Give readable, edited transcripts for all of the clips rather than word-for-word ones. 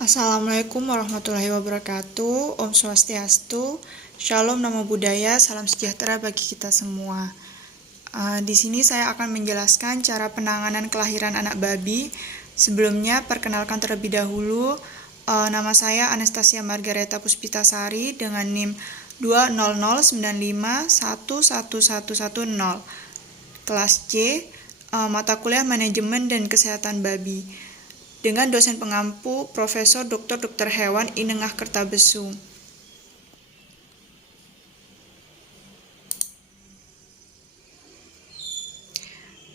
Assalamualaikum warahmatullahi wabarakatuh. Om Swastiastu. Shalom, Namo Buddhaya. Salam sejahtera bagi kita semua. Di sini saya akan menjelaskan cara penanganan kelahiran anak babi. Sebelumnya, perkenalkan terlebih dahulu. Nama saya Anastasia Margareta Puspitasari dengan NIM 20095111110. Kelas C, mata kuliah Manajemen dan Kesehatan Babi. Dengan dosen pengampu Profesor Dr. Hewan Inengah Kertabesung.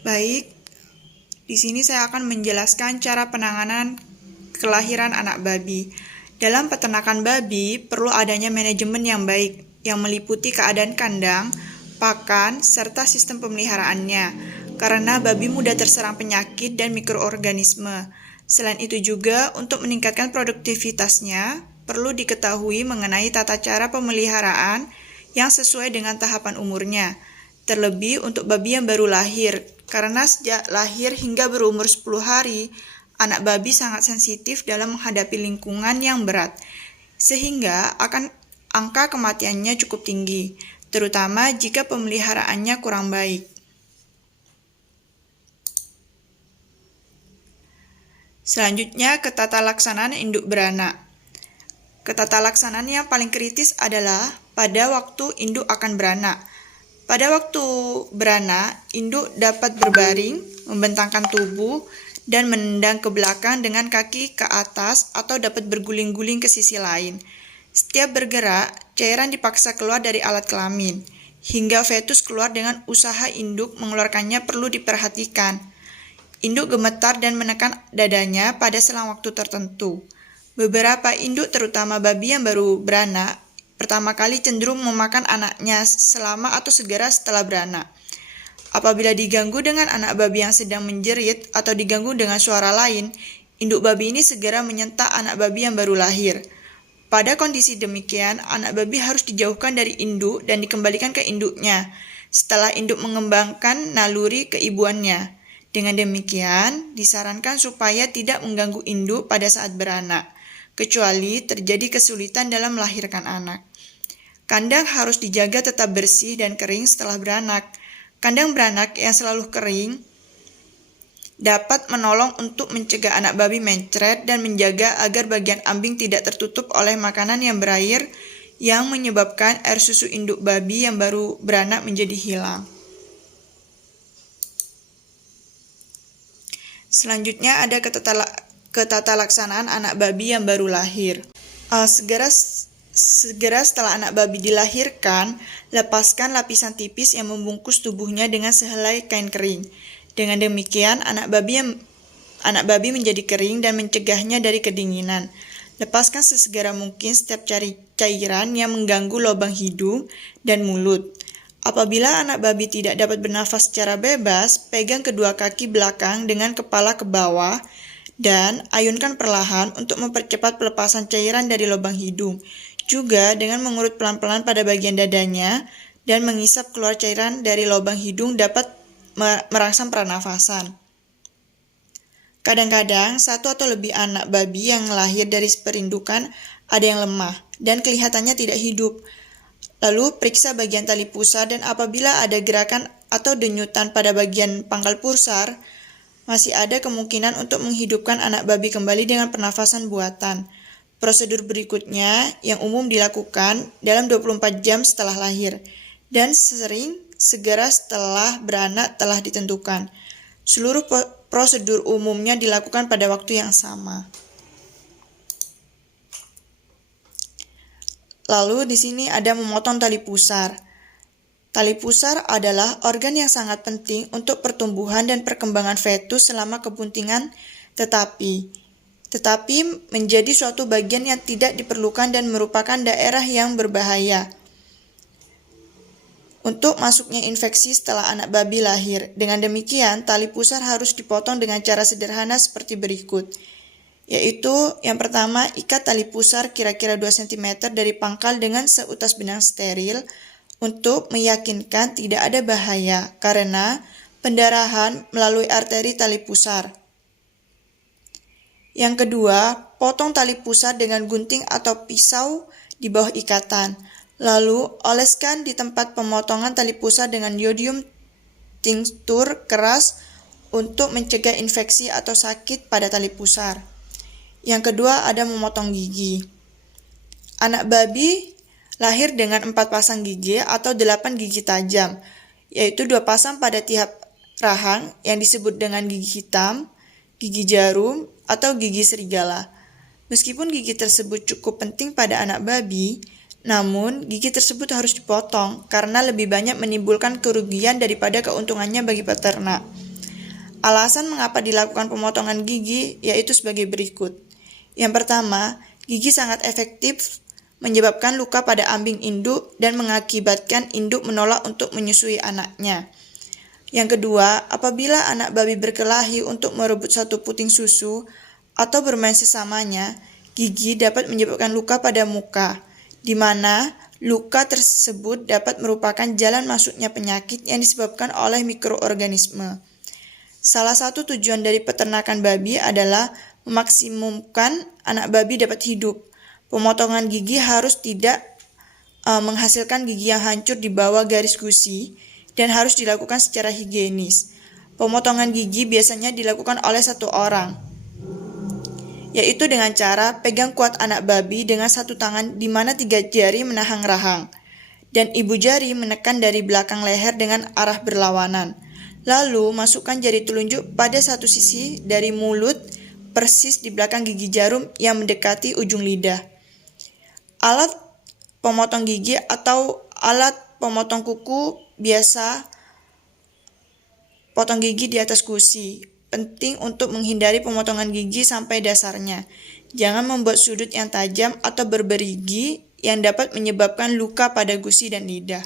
Baik, di sini saya akan menjelaskan cara penanganan kelahiran anak babi. Dalam peternakan babi, perlu adanya manajemen yang baik, yang meliputi keadaan kandang, pakan, serta sistem pemeliharaannya, karena babi mudah terserang penyakit dan mikroorganisme. Selain itu juga, untuk meningkatkan produktivitasnya, perlu diketahui mengenai tata cara pemeliharaan yang sesuai dengan tahapan umurnya. Terlebih untuk babi yang baru lahir, karena sejak lahir hingga berumur 10 hari, anak babi sangat sensitif dalam menghadapi lingkungan yang berat, sehingga angka kematiannya cukup tinggi, terutama jika pemeliharaannya kurang baik. Selanjutnya, ketatalaksanaan induk beranak. Ketatalaksanaan yang paling kritis adalah pada waktu induk akan beranak. Pada waktu beranak, induk dapat berbaring, membentangkan tubuh, dan menendang ke belakang dengan kaki ke atas atau dapat berguling-guling ke sisi lain. Setiap bergerak, cairan dipaksa keluar dari alat kelamin, hingga fetus keluar dengan usaha induk mengeluarkannya perlu diperhatikan. Induk gemetar dan menekan dadanya pada selang waktu tertentu. Beberapa induk, terutama babi yang baru beranak, pertama kali cenderung memakan anaknya selama atau segera setelah beranak. Apabila diganggu dengan anak babi yang sedang menjerit atau diganggu dengan suara lain, induk babi ini segera menyentak anak babi yang baru lahir. Pada kondisi demikian, anak babi harus dijauhkan dari induk dan dikembalikan ke induknya setelah induk mengembangkan naluri keibuannya. Dengan demikian, disarankan supaya tidak mengganggu induk pada saat beranak, kecuali terjadi kesulitan dalam melahirkan anak. Kandang harus dijaga tetap bersih dan kering setelah beranak. Kandang beranak yang selalu kering dapat menolong untuk mencegah anak babi mencret dan menjaga agar bagian ambing tidak tertutup oleh makanan yang berair yang menyebabkan air susu induk babi yang baru beranak menjadi hilang. Selanjutnya ada ketatalaksanaan anak babi yang baru lahir. Segera setelah anak babi dilahirkan, lepaskan lapisan tipis yang membungkus tubuhnya dengan sehelai kain kering. Dengan demikian, anak babi menjadi kering dan mencegahnya dari kedinginan. Lepaskan sesegera mungkin setiap cairan yang mengganggu lubang hidung dan mulut. Apabila anak babi tidak dapat bernafas secara bebas, pegang kedua kaki belakang dengan kepala ke bawah dan ayunkan perlahan untuk mempercepat pelepasan cairan dari lubang hidung. Juga dengan mengurut pelan-pelan pada bagian dadanya dan mengisap keluar cairan dari lubang hidung dapat merangsang pernafasan. Kadang-kadang, satu atau lebih anak babi yang lahir dari perindukan ada yang lemah dan kelihatannya tidak hidup. Lalu periksa bagian tali pusar dan apabila ada gerakan atau denyutan pada bagian pangkal pusar, masih ada kemungkinan untuk menghidupkan anak babi kembali dengan pernafasan buatan. Prosedur berikutnya yang umum dilakukan dalam 24 jam setelah lahir dan segera setelah beranak telah ditentukan. Seluruh prosedur umumnya dilakukan pada waktu yang sama. Lalu di sini ada memotong tali pusar. Tali pusar adalah organ yang sangat penting untuk pertumbuhan dan perkembangan fetus selama kebuntingan, tetapi menjadi suatu bagian yang tidak diperlukan dan merupakan daerah yang berbahaya untuk masuknya infeksi setelah anak babi lahir. Dengan demikian, tali pusar harus dipotong dengan cara sederhana seperti berikut. Yaitu yang pertama, ikat tali pusar kira-kira 2 cm dari pangkal dengan seutas benang steril untuk meyakinkan tidak ada bahaya karena pendarahan melalui arteri tali pusar. Yang kedua, potong tali pusar dengan gunting atau pisau di bawah ikatan. Lalu, oleskan di tempat pemotongan tali pusar dengan iodium tinctur keras untuk mencegah infeksi atau sakit pada tali pusar. Yang kedua ada memotong gigi. Anak babi lahir dengan 4 pasang gigi atau 8 gigi tajam, yaitu 2 pasang pada tiap rahang yang disebut dengan gigi hitam, gigi jarum, atau gigi serigala. Meskipun gigi tersebut cukup penting pada anak babi, namun gigi tersebut harus dipotong karena lebih banyak menimbulkan kerugian daripada keuntungannya bagi peternak. Alasan mengapa dilakukan pemotongan gigi yaitu sebagai berikut. Yang pertama, gigi sangat efektif menyebabkan luka pada ambing induk dan mengakibatkan induk menolak untuk menyusui anaknya. Yang kedua, apabila anak babi berkelahi untuk merebut satu puting susu atau bermain sesamanya, gigi dapat menyebabkan luka pada muka, di mana luka tersebut dapat merupakan jalan masuknya penyakit yang disebabkan oleh mikroorganisme. Salah satu tujuan dari peternakan babi adalah memaksimumkan anak babi dapat hidup. Pemotongan gigi harus tidak menghasilkan gigi yang hancur di bawah garis gusi dan harus dilakukan secara higienis. Pemotongan gigi biasanya dilakukan oleh satu orang, yaitu dengan cara pegang kuat anak babi dengan satu tangan di mana 3 jari menahan rahang, dan ibu jari menekan dari belakang leher dengan arah berlawanan. Lalu masukkan jari telunjuk pada satu sisi dari mulut persis di belakang gigi jarum yang mendekati ujung lidah. Alat pemotong gigi atau alat pemotong kuku biasa potong gigi di atas gusi. Penting untuk menghindari pemotongan gigi sampai dasarnya. Jangan membuat sudut yang tajam atau bergerigi yang dapat menyebabkan luka pada gusi dan lidah.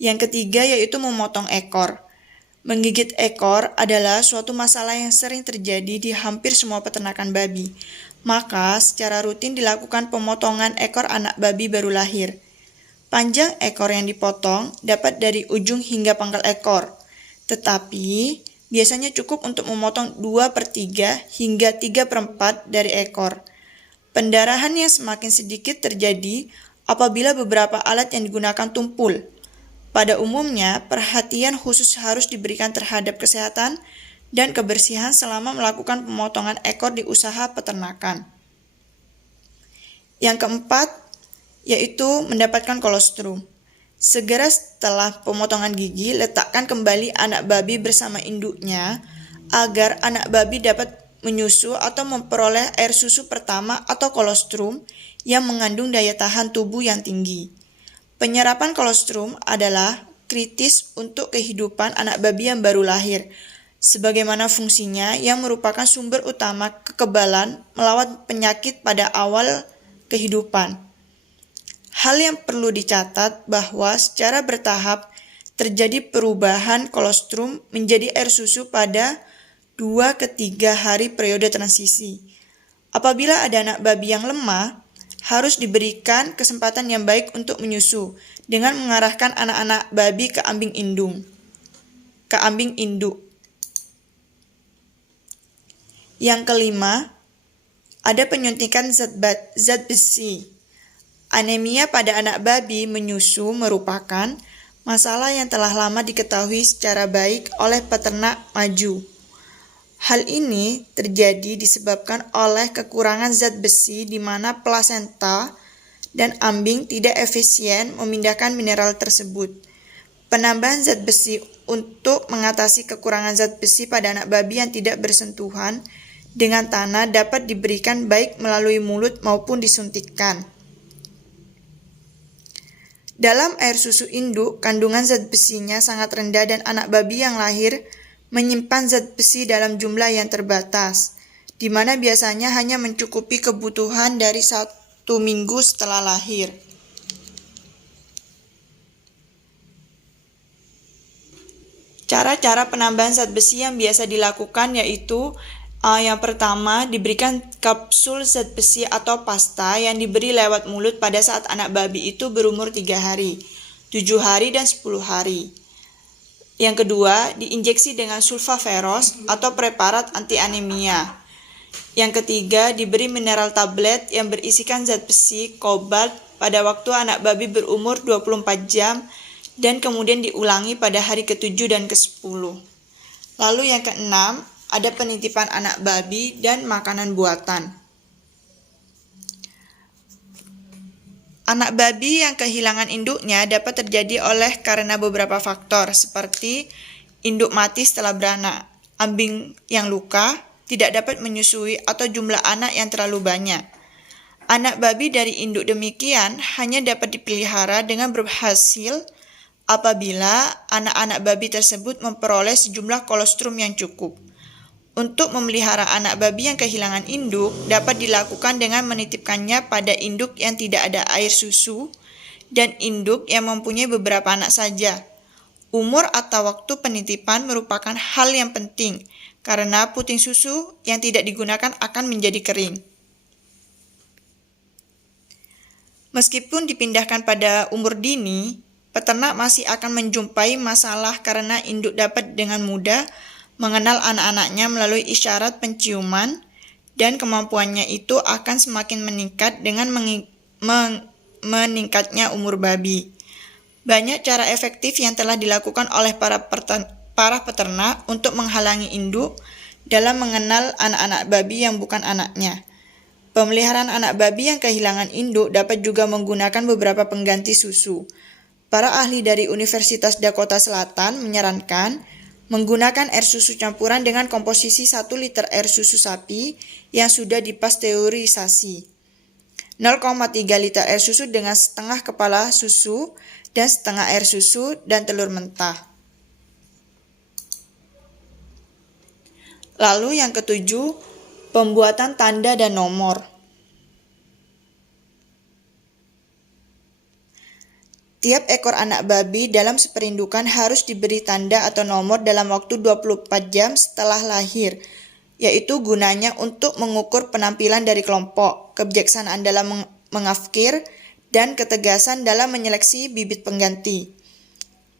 Yang ketiga yaitu memotong ekor. Menggigit ekor adalah suatu masalah yang sering terjadi di hampir semua peternakan babi. Maka secara rutin dilakukan pemotongan ekor anak babi baru lahir. Panjang ekor yang dipotong dapat dari ujung hingga pangkal ekor, tetapi biasanya cukup untuk memotong 2/3 hingga 3/4 dari ekor. Pendarahan yang semakin sedikit terjadi apabila beberapa alat yang digunakan tumpul. Pada umumnya, perhatian khusus harus diberikan terhadap kesehatan dan kebersihan selama melakukan pemotongan ekor di usaha peternakan. Yang keempat, yaitu mendapatkan kolostrum. Segera setelah pemotongan gigi, letakkan kembali anak babi bersama induknya agar anak babi dapat menyusu atau memperoleh air susu pertama atau kolostrum yang mengandung daya tahan tubuh yang tinggi. Penyerapan kolostrum adalah kritis untuk kehidupan anak babi yang baru lahir, sebagaimana fungsinya yang merupakan sumber utama kekebalan melawan penyakit pada awal kehidupan. Hal yang perlu dicatat bahwa secara bertahap terjadi perubahan kolostrum menjadi air susu pada 2-3 hari periode transisi. Apabila ada anak babi yang lemah, harus diberikan kesempatan yang baik untuk menyusu dengan mengarahkan anak-anak babi ke ambing induk. Yang kelima, ada penyuntikan zat besi. Anemia pada anak babi menyusu merupakan masalah yang telah lama diketahui secara baik oleh peternak maju. Hal ini terjadi disebabkan oleh kekurangan zat besi di mana plasenta dan ambing tidak efisien memindahkan mineral tersebut. Penambahan zat besi untuk mengatasi kekurangan zat besi pada anak babi yang tidak bersentuhan dengan tanah dapat diberikan baik melalui mulut maupun disuntikkan. Dalam air susu induk, kandungan zat besinya sangat rendah dan anak babi yang lahir menyimpan zat besi dalam jumlah yang terbatas, di mana biasanya hanya mencukupi kebutuhan dari 1 minggu setelah lahir. Cara-cara penambahan zat besi yang biasa dilakukan yaitu yang pertama, diberikan kapsul zat besi atau pasta yang diberi lewat mulut pada saat anak babi itu berumur 3 hari, 7 hari, dan 10 hari. Yang kedua, diinjeksi dengan sulfaferos atau preparat anti anemia. Yang ketiga, diberi mineral tablet yang berisikan zat besi, kobalt pada waktu anak babi berumur 24 jam dan kemudian diulangi pada hari ke-7 dan ke-10. Lalu yang keenam, ada penitipan anak babi dan makanan buatan. Anak babi yang kehilangan induknya dapat terjadi karena beberapa faktor seperti induk mati setelah beranak, ambing yang luka, tidak dapat menyusui atau jumlah anak yang terlalu banyak. Anak babi dari induk demikian hanya dapat dipelihara dengan berhasil apabila anak-anak babi tersebut memperoleh sejumlah kolostrum yang cukup. Untuk memelihara anak babi yang kehilangan induk dapat dilakukan dengan menitipkannya pada induk yang tidak ada air susu dan induk yang mempunyai beberapa anak saja. Umur atau waktu penitipan merupakan hal yang penting karena puting susu yang tidak digunakan akan menjadi kering. Meskipun dipindahkan pada umur dini, peternak masih akan menjumpai masalah karena induk dapat dengan mudah mengenal anak-anaknya melalui isyarat penciuman dan kemampuannya itu akan semakin meningkat dengan meningkatnya umur babi. Banyak cara efektif yang telah dilakukan oleh para peternak untuk menghalangi induk dalam mengenal anak-anak babi yang bukan anaknya. Pemeliharaan anak babi yang kehilangan induk dapat juga menggunakan beberapa pengganti susu. Para ahli dari Universitas Dakota Selatan menyarankan menggunakan air susu campuran dengan komposisi 1 liter air susu sapi yang sudah dipasteurisasi. 0,3 liter air susu dengan setengah kepala susu dan setengah air susu dan telur mentah. Lalu yang ketujuh, pembuatan tanda dan nomor. Tiap ekor anak babi dalam seperindukan harus diberi tanda atau nomor dalam waktu 24 jam setelah lahir, yaitu gunanya untuk mengukur penampilan dari kelompok, kebijaksanaan dalam mengafkir, dan ketegasan dalam menyeleksi bibit pengganti.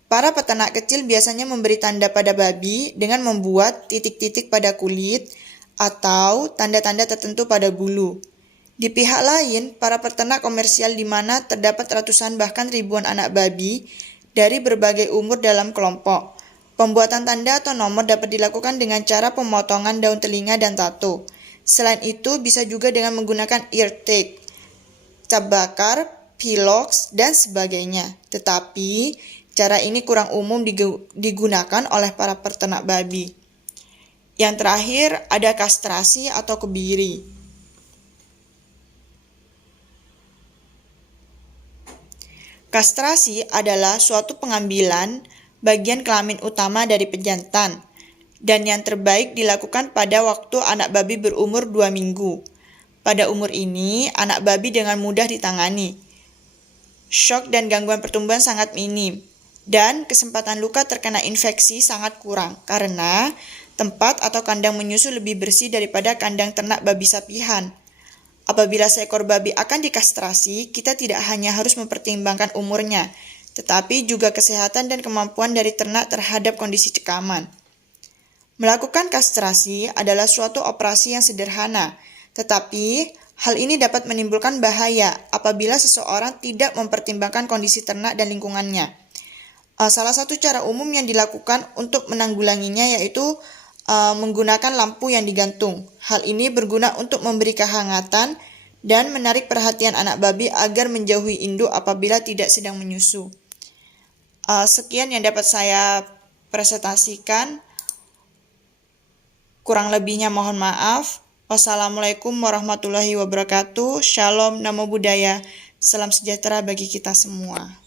Para peternak kecil biasanya memberi tanda pada babi dengan membuat titik-titik pada kulit atau tanda-tanda tertentu pada bulu. Di pihak lain, para peternak komersial di mana terdapat ratusan bahkan ribuan anak babi dari berbagai umur dalam kelompok. Pembuatan tanda atau nomor dapat dilakukan dengan cara pemotongan daun telinga dan tato. Selain itu, bisa juga dengan menggunakan ear tag, cap bakar, pilox, dan sebagainya. Tetapi, cara ini kurang umum digunakan oleh para peternak babi. Yang terakhir, ada kastrasi atau kebiri. Kastrasi adalah suatu pengambilan bagian kelamin utama dari pejantan, dan yang terbaik dilakukan pada waktu anak babi berumur 2 minggu. Pada umur ini, anak babi dengan mudah ditangani. Shock dan gangguan pertumbuhan sangat minim, dan kesempatan luka terkena infeksi sangat kurang karena tempat atau kandang menyusu lebih bersih daripada kandang ternak babi sapihan. Apabila seekor babi akan dikastrasi, kita tidak hanya harus mempertimbangkan umurnya, tetapi juga kesehatan dan kemampuan dari ternak terhadap kondisi cekaman. Melakukan kastrasi adalah suatu operasi yang sederhana, tetapi hal ini dapat menimbulkan bahaya apabila seseorang tidak mempertimbangkan kondisi ternak dan lingkungannya. Salah satu cara umum yang dilakukan untuk menanggulanginya yaitu menggunakan lampu yang digantung. Hal ini berguna untuk memberi kehangatan dan menarik perhatian anak babi agar menjauhi induk apabila tidak sedang menyusu. Sekian yang dapat saya presentasikan. Kurang lebihnya mohon maaf. Wassalamualaikum warahmatullahi wabarakatuh. Shalom, namo buddhaya. Salam sejahtera bagi kita semua.